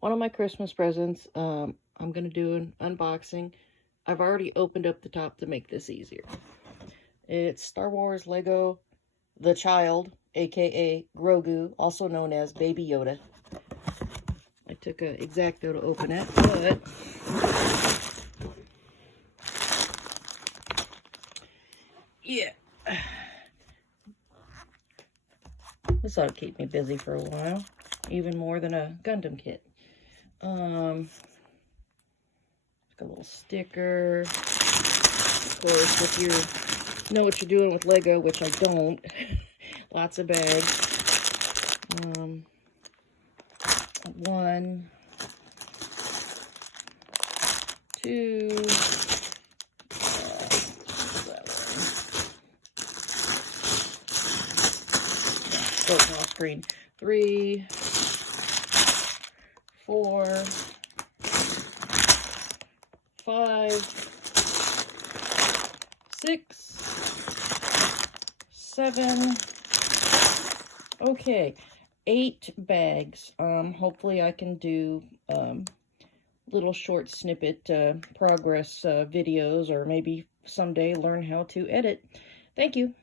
One of my Christmas presents, I'm going to do an unboxing. I've already opened up the top to make this easier. It's Star Wars Lego The Child, aka Grogu, also known as Baby Yoda. I took an X-Acto to open it, but yeah, this ought to keep me busy for a while, even more than a Gundam kit. A little sticker. Of course, if you know what you're doing with Lego, which I don't, lots of bags. 1, 2, floating off screen. 3, 4, 5, 6, 7. Okay, 8 bags. Hopefully I can do little short snippet progress videos, or maybe someday learn how to edit. Thank you.